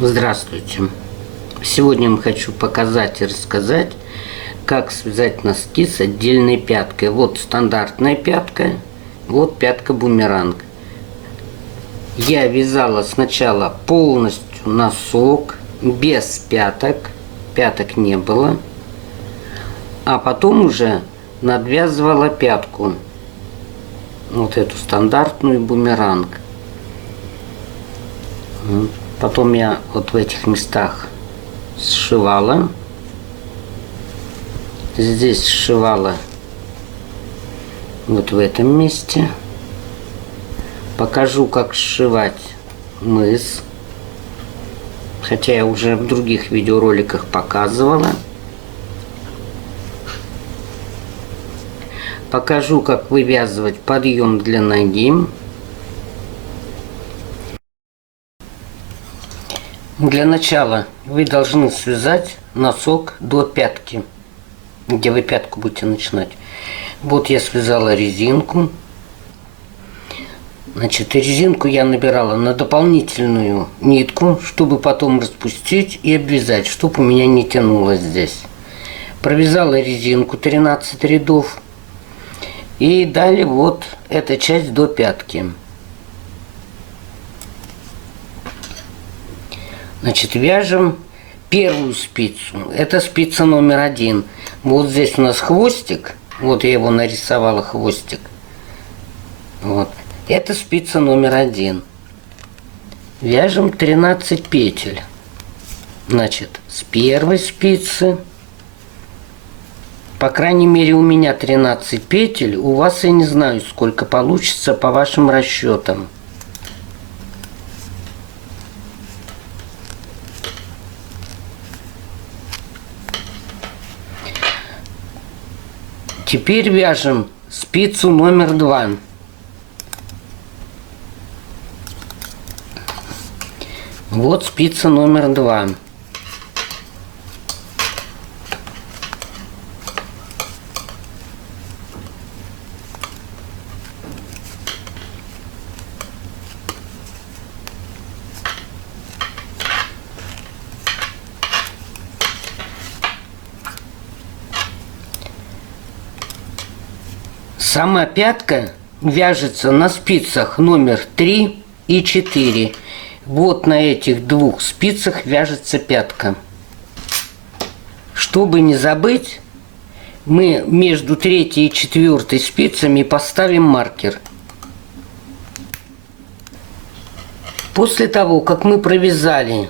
Здравствуйте! Сегодня я хочу показать и рассказать, как связать носки с отдельной пяткой. Вот стандартная пятка, вот пятка-бумеранг. Я вязала сначала полностью носок, без пяток, пяток не было, а потом уже надвязывала пятку, вот эту стандартную бумеранг. Потом я вот в этих местах сшивала. Здесь сшивала вот в этом месте. Покажу, как сшивать мыс. Хотя я уже в других видеороликах показывала. Покажу, как вывязывать подъем для ноги. Для начала вы должны связать носок до пятки, где вы пятку будете начинать. Вот я связала резинку. Значит, резинку я набирала на дополнительную нитку, чтобы потом распустить и обвязать, чтобы у меня не тянулось здесь. Провязала резинку 13 рядов. И далее вот эта часть до пятки. Значит, вяжем первую спицу. Это спица номер 1. Вот здесь у нас хвостик. Вот я его нарисовала, хвостик. Вот. Это спица номер 1. Вяжем 13 петель. Значит, с первой спицы. По крайней мере, у меня 13 петель. У вас я не знаю, сколько получится по вашим расчетам. Теперь вяжем спицу номер 2. Вот спица номер 2. Сама пятка вяжется на спицах номер 3 и 4. Вот на этих двух спицах вяжется пятка. Чтобы не забыть, мы между 3 и 4 спицами поставим маркер. После того, как мы провязали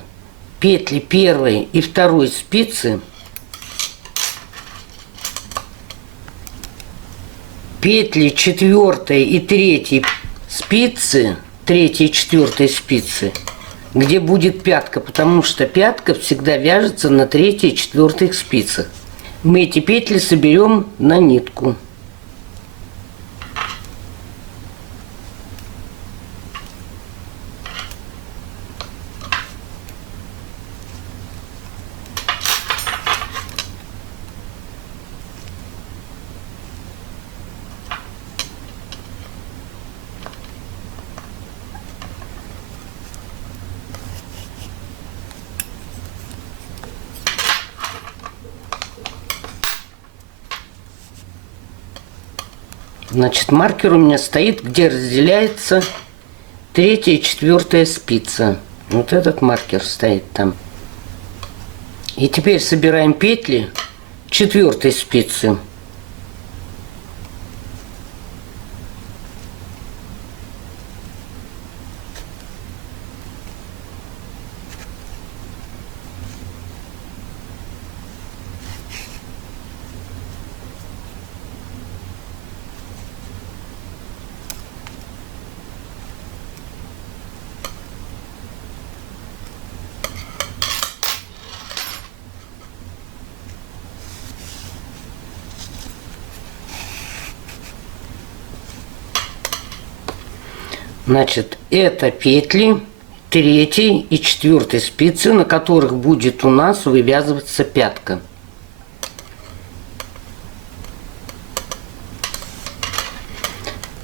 петли 1 и 2 спицы, петли 4 и 3 спицы, 3 и 4 спицы, где будет пятка, потому что пятка всегда вяжется на 3 и 4 спицах. Мы эти петли соберем на нитку. Значит, маркер у меня стоит, где разделяется 3 и 4 спица. Вот этот маркер стоит там. И теперь собираем петли 4 спицы. Значит, это петли 3 и 4 спицы, на которых будет у нас вывязываться пятка.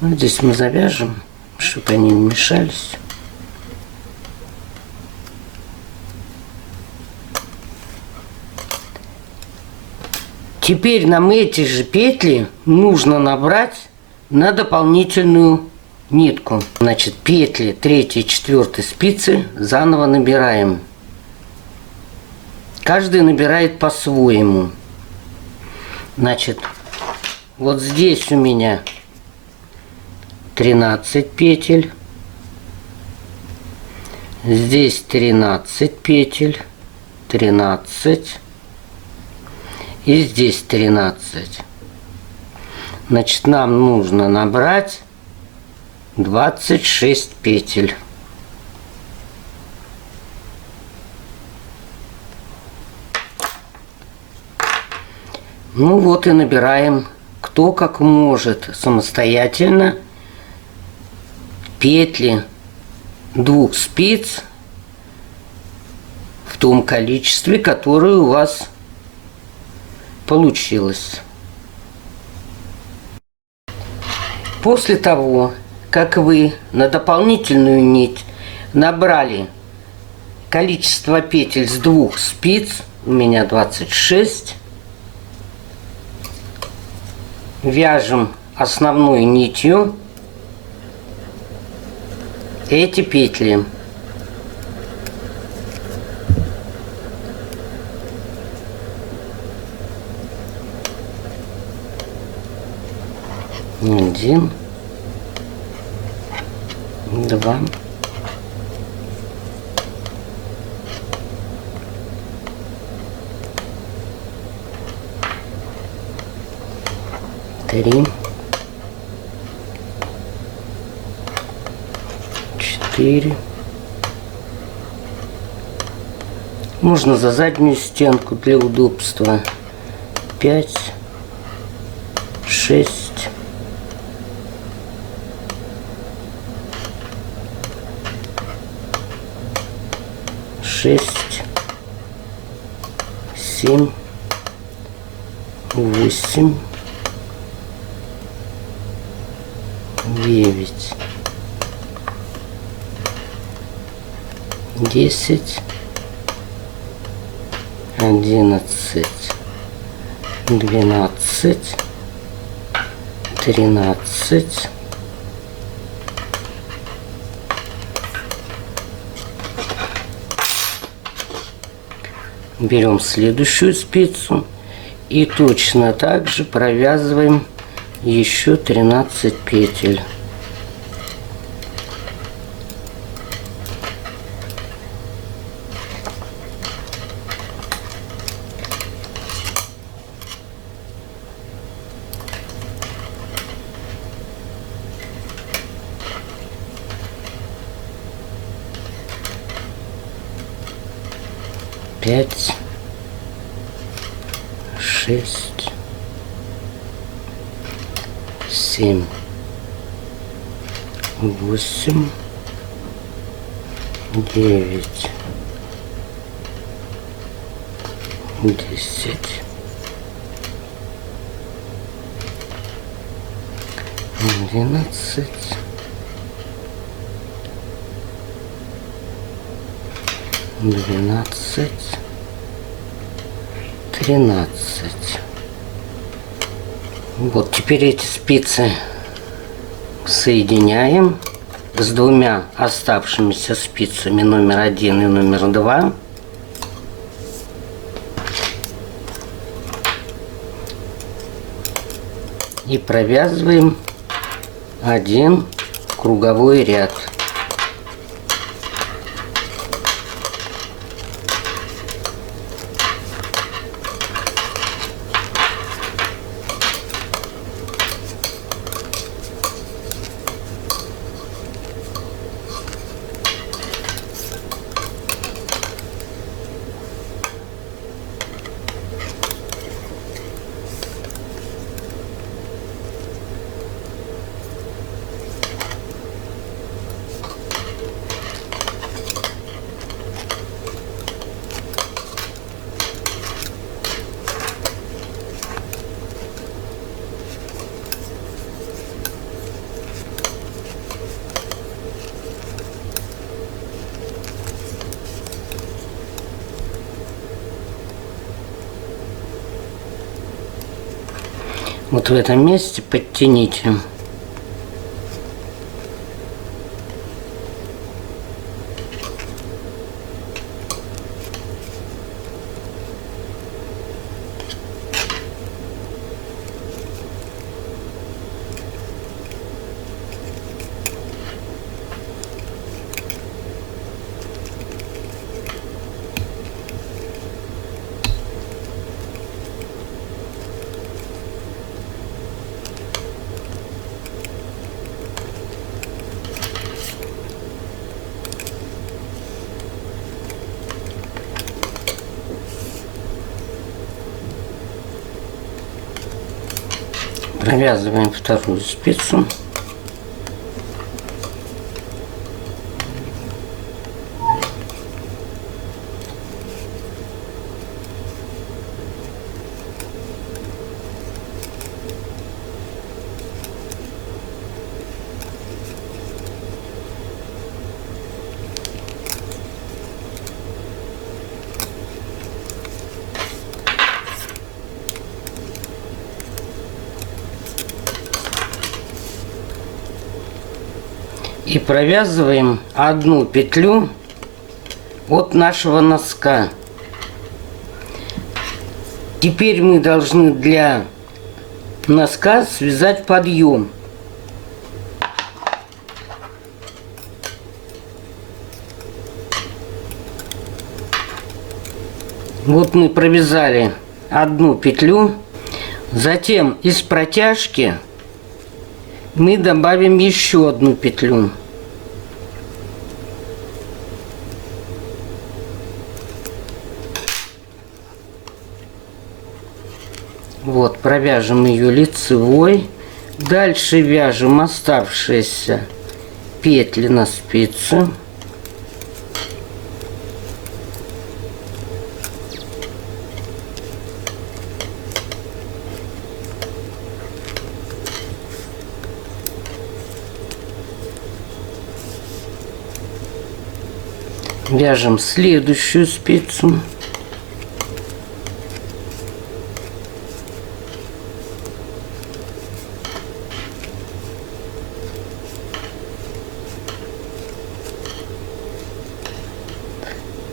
Вот здесь мы завяжем, чтобы они не мешались. Теперь нам эти же петли нужно набрать на дополнительную нитку. Значит, петли 3-й и 4-й спицы заново набираем. Каждый набирает по-своему. Значит, вот здесь у меня 13 петель. Здесь 13 петель. 13. И здесь 13. Значит, нам нужно набрать 26 петель. Ну вот и набираем, кто как может, самостоятельно петли 2 спиц в том количестве, которое у вас получилось. После того, как вы на дополнительную нить набрали количество петель с 2 спиц, у меня 26, вяжем основной нитью эти петли. Один, 2, 3, 4. Можно за заднюю стенку для удобства. 5, 6. 6, 7, 8, 9, 10, 11, 12, 13. Берем следующую спицу и точно так же провязываем еще 13 петель. Пять, 6, 7, 8, 9, 10, 11, 12, 13. Вот теперь эти спицы соединяем с 2 оставшимися спицами номер 1 и номер 2. И провязываем 1 круговой ряд. Вот в этом месте подтяните. Провязываем вторую спицу. И провязываем одну петлю от нашего носка. Теперь мы должны для носка связать подъем. Вот мы провязали одну петлю, затем из протяжки мы добавим еще одну петлю. Вот, провяжем ее лицевой. Дальше вяжем оставшиеся петли на спице. Вяжем следующую спицу.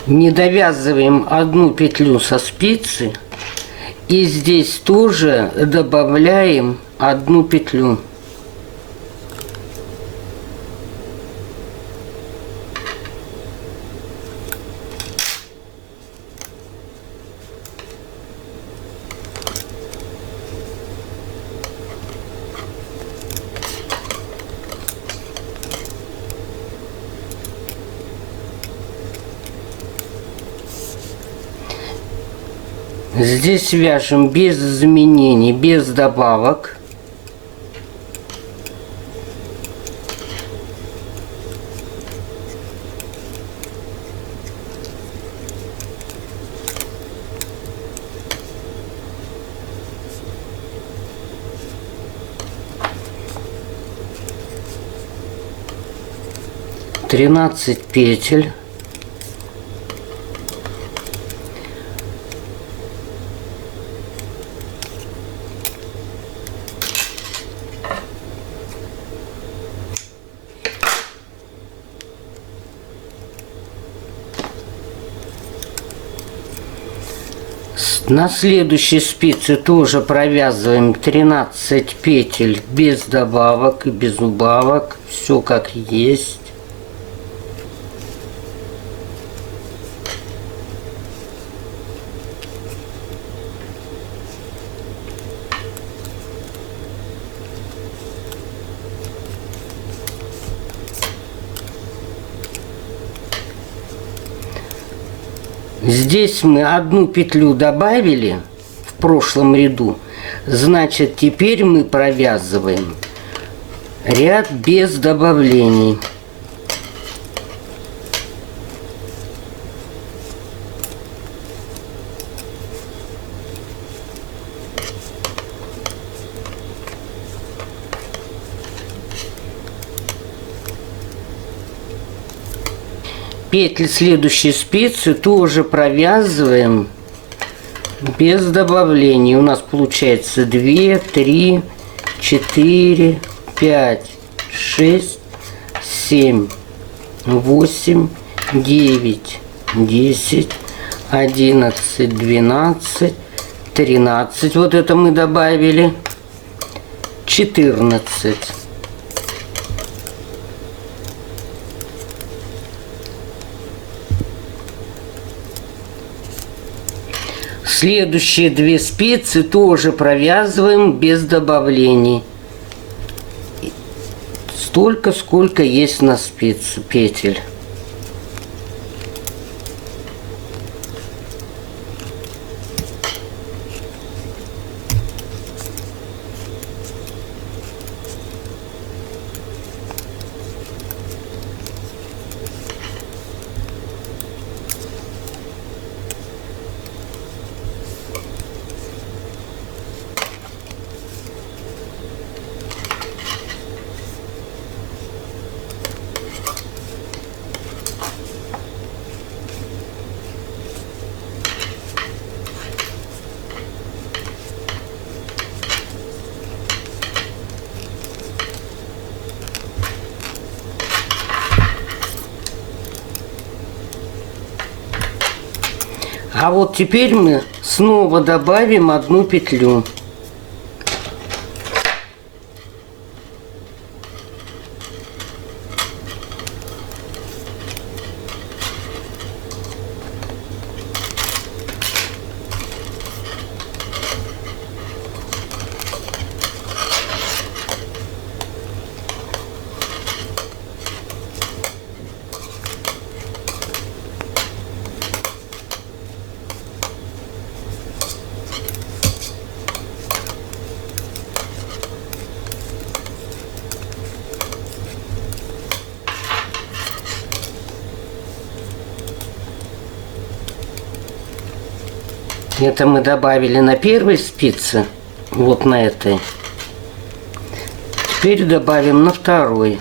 Не довязываем одну петлю со спицы, и здесь тоже добавляем одну петлю. Здесь вяжем без изменений, без добавок. Тринадцать петель. На следующей спице тоже провязываем 13 петель без добавок и без убавок. Все как есть. Здесь мы одну петлю добавили в прошлом ряду, значит, теперь мы провязываем ряд без добавлений. Петли следующей спицы тоже провязываем без добавлений. У нас получается 2, 3, 4, 5, 6, 7, 8, 9, 10, 11, 12, 13. Вот это мы добавили. 14. Следующие 2 спицы тоже провязываем без добавлений. Столько, сколько есть на спице петель. А вот теперь мы снова добавим 1 петлю. Это мы добавили на первой спице, вот на этой. Теперь добавим на второй.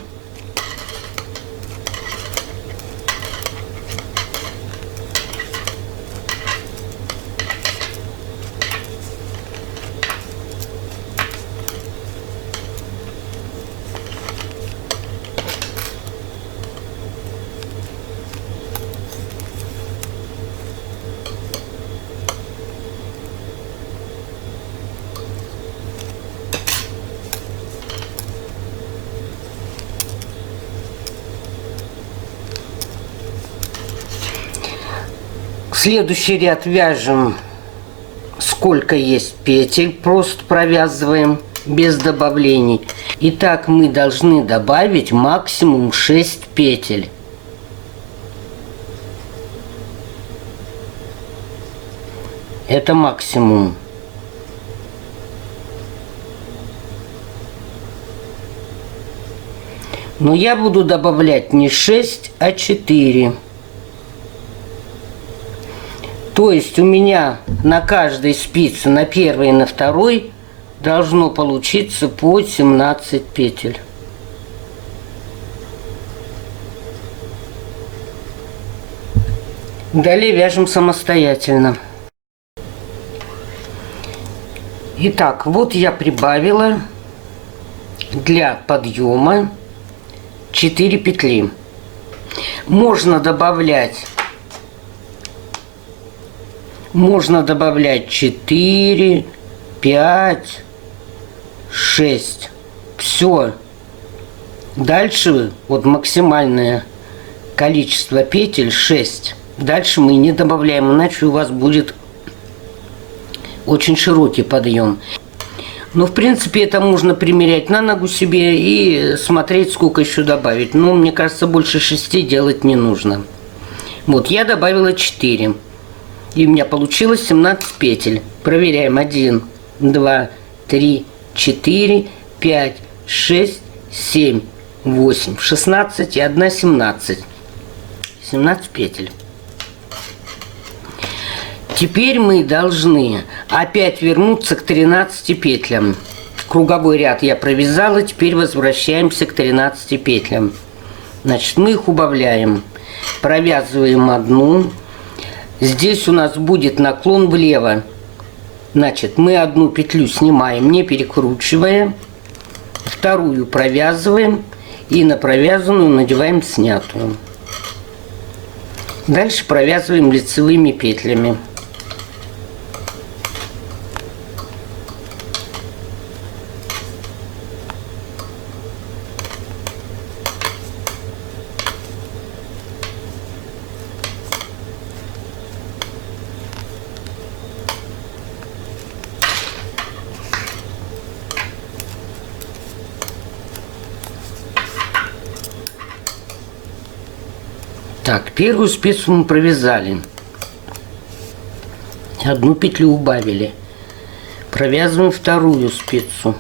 Следующий ряд вяжем сколько есть петель, просто провязываем без добавлений. Итак, мы должны добавить максимум 6 петель. Это максимум. Но я буду добавлять не 6, а 4. То есть у меня на каждой спице, на первой и на второй, должно получиться по 17 петель. Далее вяжем самостоятельно. Итак, вот я прибавила для подъема 4 петли. Можно добавлять 4, 5, 6. Все. Дальше вот максимальное количество петель 6. Дальше мы не добавляем, иначе у вас будет очень широкий подъем. Но в принципе это можно примерять на ногу себе и смотреть, сколько еще добавить. Но мне кажется, больше 6 делать не нужно. Вот я добавила 4. И у меня получилось 17 петель. Проверяем. 1, 2, 3, 4, 5, 6, 7, 8, 16 и 1 17. 17 петель. Теперь мы должны опять вернуться к 13 петлям. Круговой ряд я провязала, теперь возвращаемся к 13 петлям. Значит, мы их убавляем. Провязываем одну. Здесь у нас будет наклон влево. Значит, мы одну петлю снимаем, не перекручивая, вторую провязываем и на провязанную надеваем снятую. Дальше провязываем лицевыми петлями. Так, первую спицу мы провязали. Одну петлю убавили. Провязываем вторую спицу.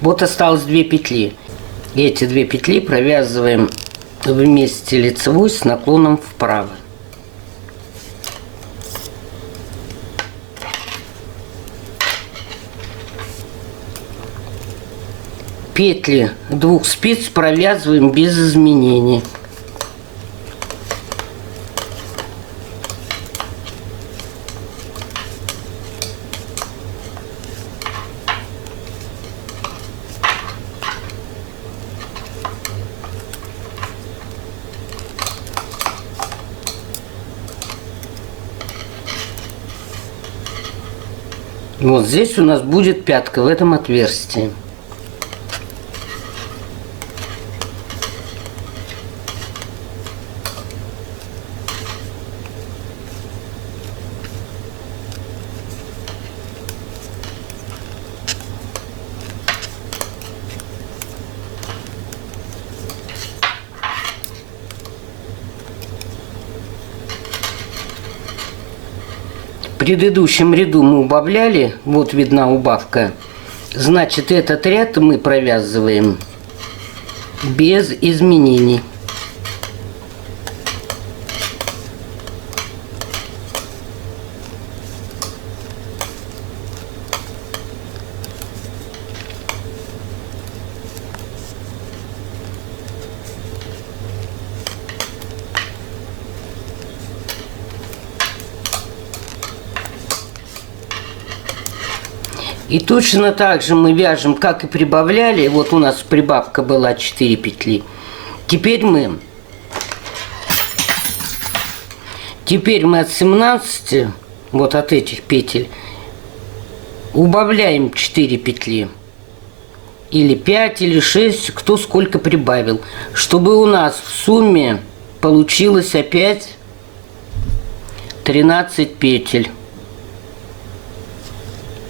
Вот осталось 2 петли. Эти 2 петли провязываем вместе лицевой с наклоном вправо. Петли 2 спиц провязываем без изменений. Вот здесь у нас будет пятка в этом отверстии. В предыдущем ряду мы убавляли, вот видна убавка. Значит, этот ряд мы провязываем без изменений. И точно так же мы вяжем, как и прибавляли. Вот у нас прибавка была 4 петли. Теперь мы от 17, вот от этих петель, убавляем 4 петли. Или 5, или 6, кто сколько прибавил. Чтобы у нас в сумме получилось опять 13 петель.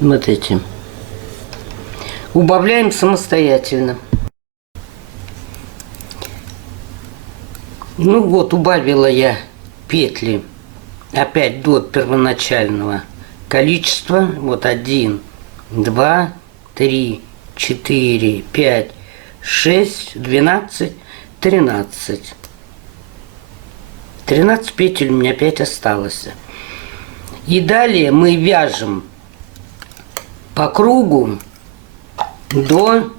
Вот этим. Убавляем самостоятельно. Ну вот, убавила я петли опять до первоначального количества. Вот 1, 2, 3, 4, 5, 6, 12, 13. 13 петель у меня опять осталось. И далее мы вяжем по кругу до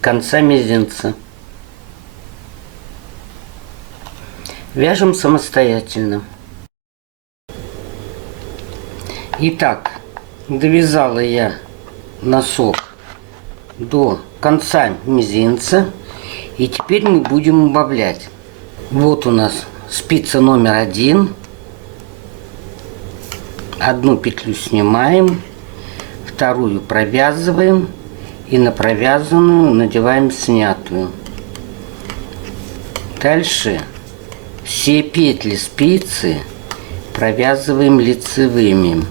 конца мизинца. Вяжем самостоятельно. Итак, довязала я носок до конца мизинца. И теперь мы будем убавлять. Вот у нас спица номер 1. Одну петлю снимаем. Вторую провязываем и на провязанную надеваем снятую. Дальше все петли спицы провязываем лицевыми.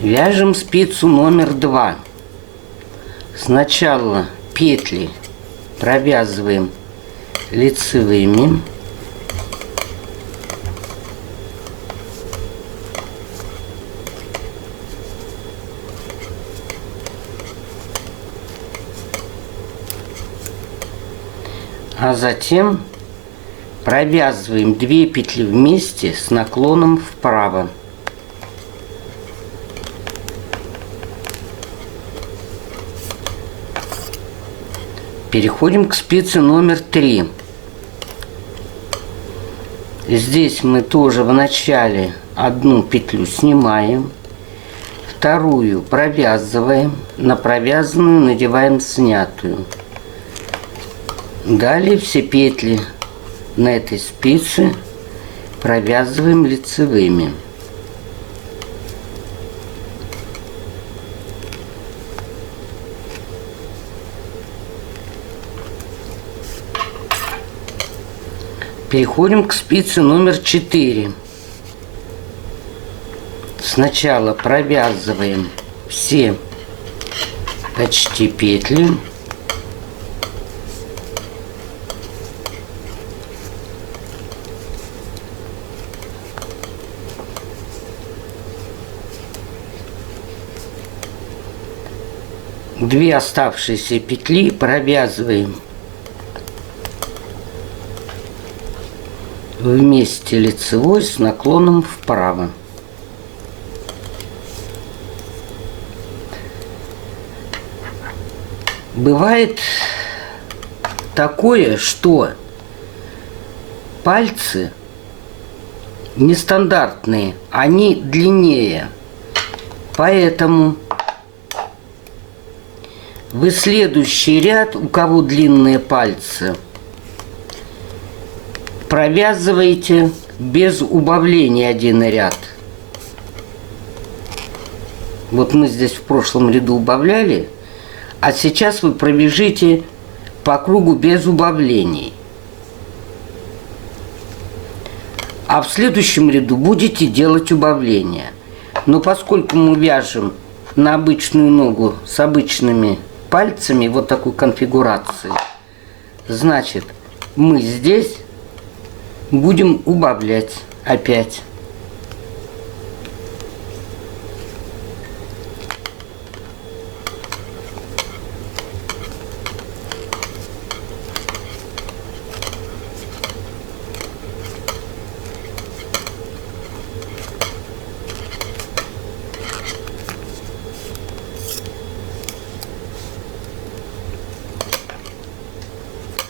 Вяжем спицу номер 2. Сначала петли провязываем лицевыми. А затем провязываем 2 петли вместе с наклоном вправо. Переходим к спице номер 3. Здесь мы тоже в начале 1 петлю снимаем, вторую провязываем, на провязанную надеваем снятую. Далее все петли на этой спице провязываем лицевыми. Переходим к спице номер 4. Сначала провязываем все почти петли. Две оставшиеся петли провязываем вместе лицевой с наклоном вправо. Бывает такое, что пальцы нестандартные, они длиннее. Поэтому вы следующий ряд, у кого длинные пальцы, провязываете без убавления один ряд. Вот мы здесь в прошлом ряду убавляли, а сейчас вы пробежите по кругу без убавлений. А в следующем ряду будете делать убавления. Но поскольку мы вяжем на обычную ногу с обычными пальцами, вот такой конфигурации, значит, мы здесь будем убавлять опять.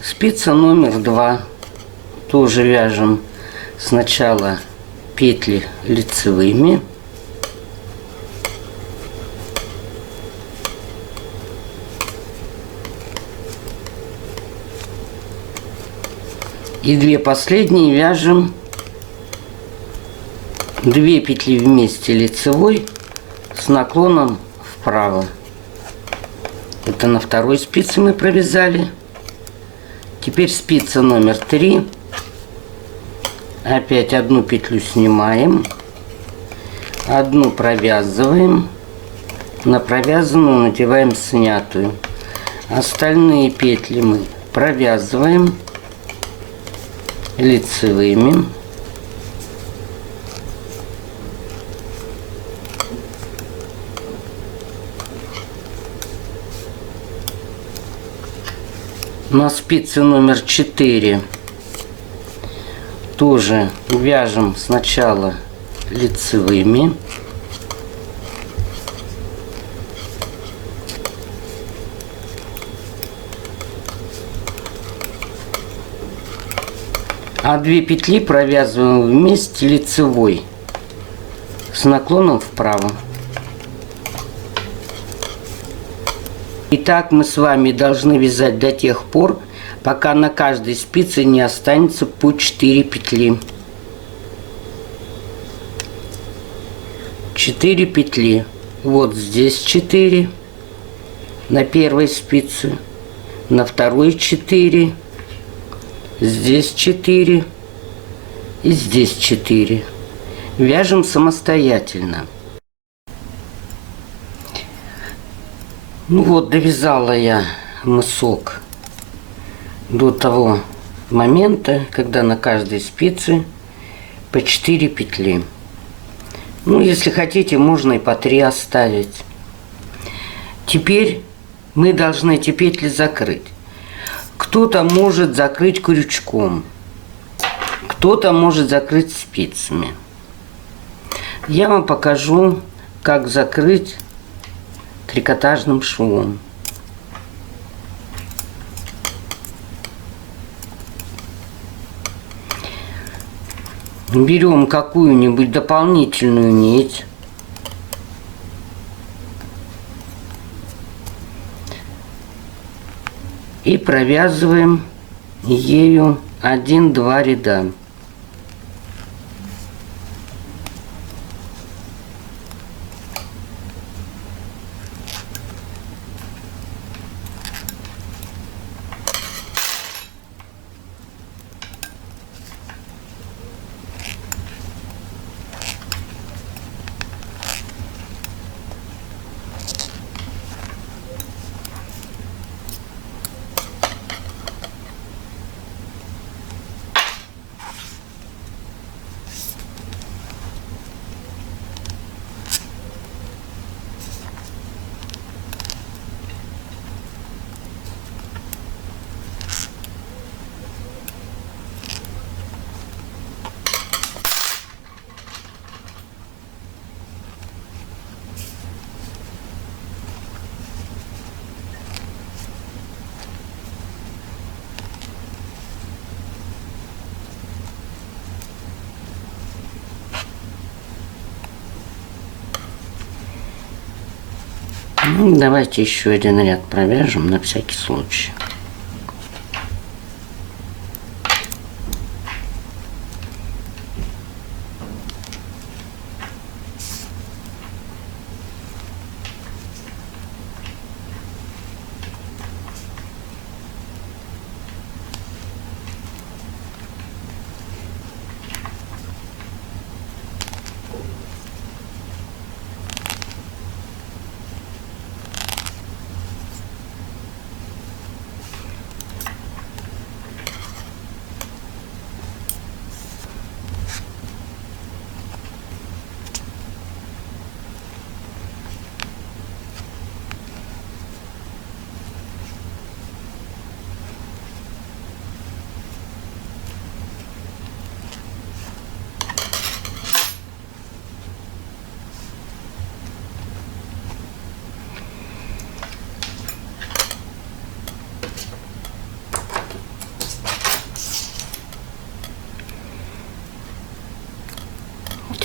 Спица номер 2. Тоже вяжем сначала петли лицевыми. И 2 последние вяжем 2 петли вместе лицевой с наклоном вправо. Это на второй спице мы провязали. Теперь спица номер 3. Опять 1 петлю снимаем, 1 провязываем, на провязанную надеваем снятую. Остальные петли мы провязываем лицевыми. На спице номер 4 тоже вяжем сначала лицевыми. А 2 петли провязываем вместе лицевой с наклоном вправо. Итак, мы с вами должны вязать до тех пор, пока на каждой спице не останется по 4 петли. 4 петли. Вот здесь 4 на первой спице, на второй 4, здесь 4 и здесь 4. Вяжем самостоятельно. Ну вот, довязала я мысок до того момента, когда на каждой спице по 4 петли. Ну, если хотите, можно и по 3 оставить. Теперь мы должны эти петли закрыть. Кто-то может закрыть крючком, кто-то может закрыть спицами. Я вам покажу, как закрыть трикотажным швом. Берем какую-нибудь дополнительную нить. И провязываем ею 1-2 ряда. Ну, давайте еще один ряд провяжем на всякий случай.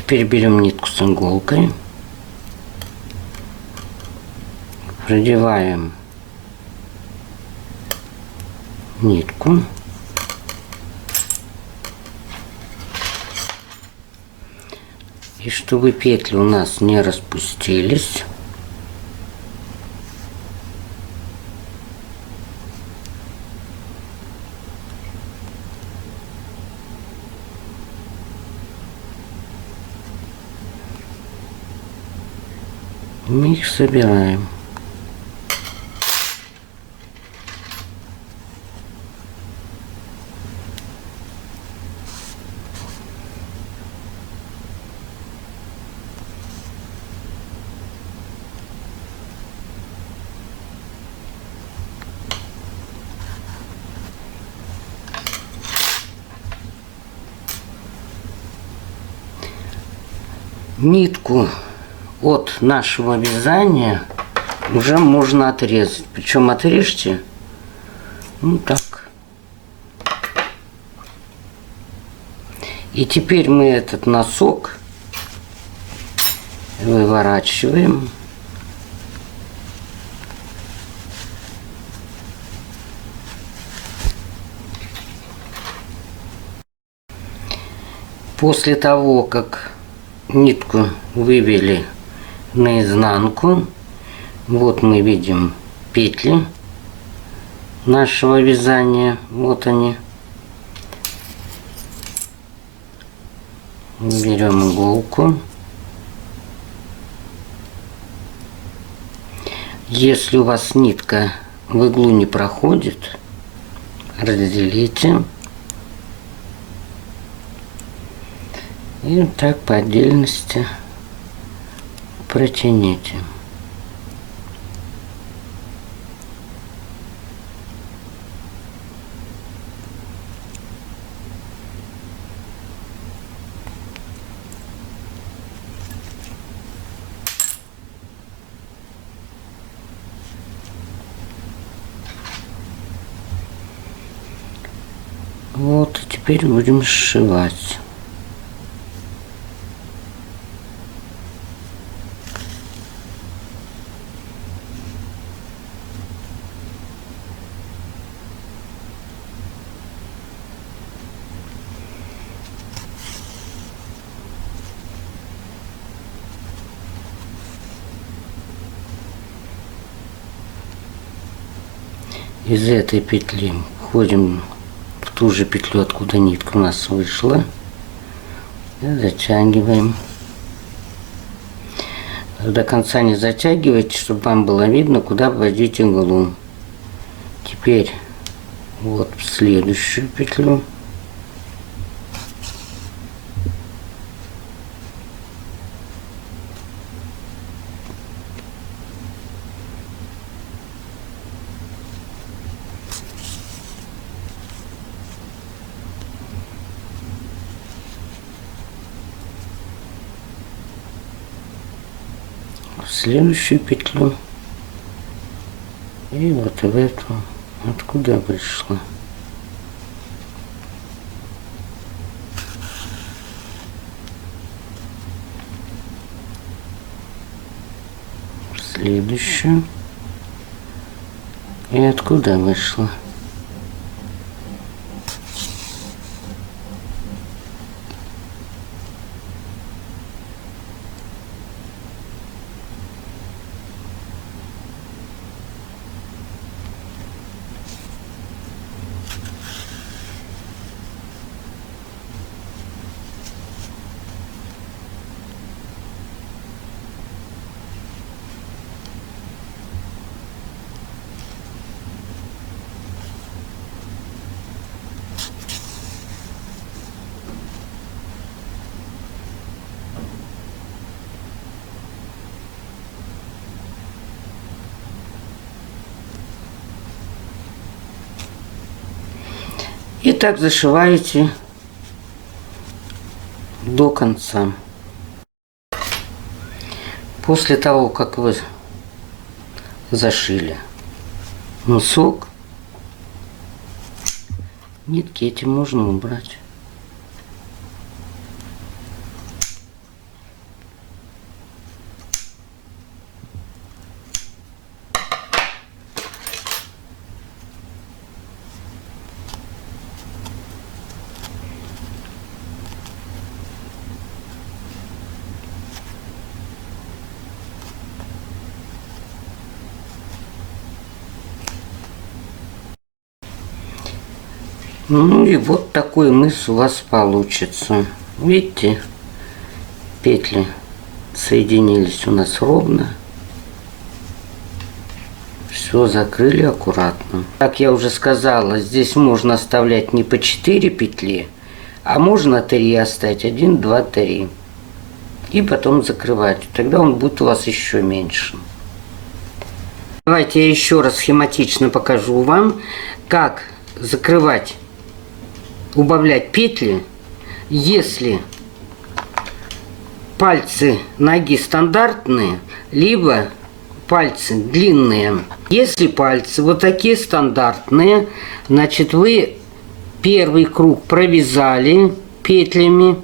Теперь берем нитку с иголкой, продеваем нитку, и чтобы петли у нас не распустились, мы их собираем. Нитку от нашего вязания уже можно отрезать. Причем отрежьте ну так. И теперь мы этот носок выворачиваем. После того, как нитку вывели наизнанку, вот мы видим петли нашего вязания, вот они. Берем иголку. Если у вас нитка в иглу не проходит, разделите. И так по отдельности протяните. Вот, и теперь будем сшивать. Из этой петли входим в ту же петлю, откуда нитка у нас вышла, и затягиваем. До конца не затягивайте, чтобы вам было видно, куда вводить иглу. Теперь вот в следующую петлю. В следующую петлю и вот в эту, откуда вышла. В следующую и откуда вышла. И так зашиваете до конца. После того, как вы зашили носок, нитки эти можно убрать. Ну и вот такой мыс у вас получится. Видите, петли соединились у нас ровно. Все закрыли аккуратно. Как я уже сказала, здесь можно оставлять не по 4 петли, а можно 3 оставить. 1, 2, 3. И потом закрывать. Тогда он будет у вас еще меньше. Давайте я еще раз схематично покажу вам, как закрывать, убавлять петли, если пальцы ноги стандартные, либо пальцы длинные. Если пальцы вот такие стандартные, значит вы первый круг провязали петлями,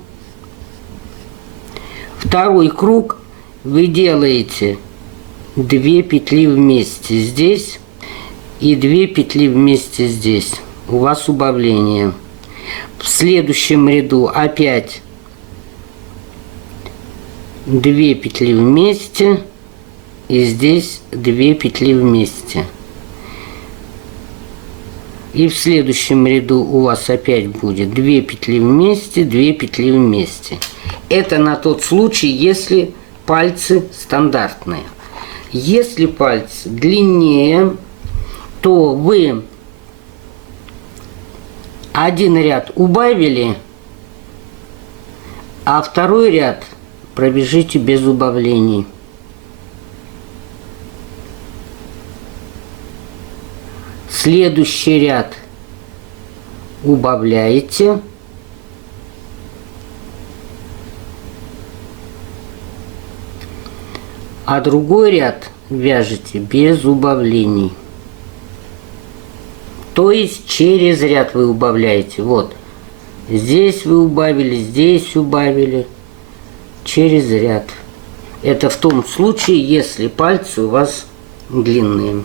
второй круг вы делаете 2 петли вместе здесь и 2 петли вместе здесь. У вас убавление. В следующем ряду опять 2 петли вместе и здесь 2 петли вместе. И в следующем ряду у вас опять будет 2 петли вместе, 2 петли вместе. Это на тот случай, если пальцы стандартные. Если пальцы длиннее, то вы один ряд убавили, а второй ряд пробежите без убавлений. Следующий ряд убавляете. А другой ряд вяжете без убавлений. То есть через ряд вы убавляете. Вот. Здесь вы убавили, здесь убавили. Через ряд. Это в том случае, если пальцы у вас длинные.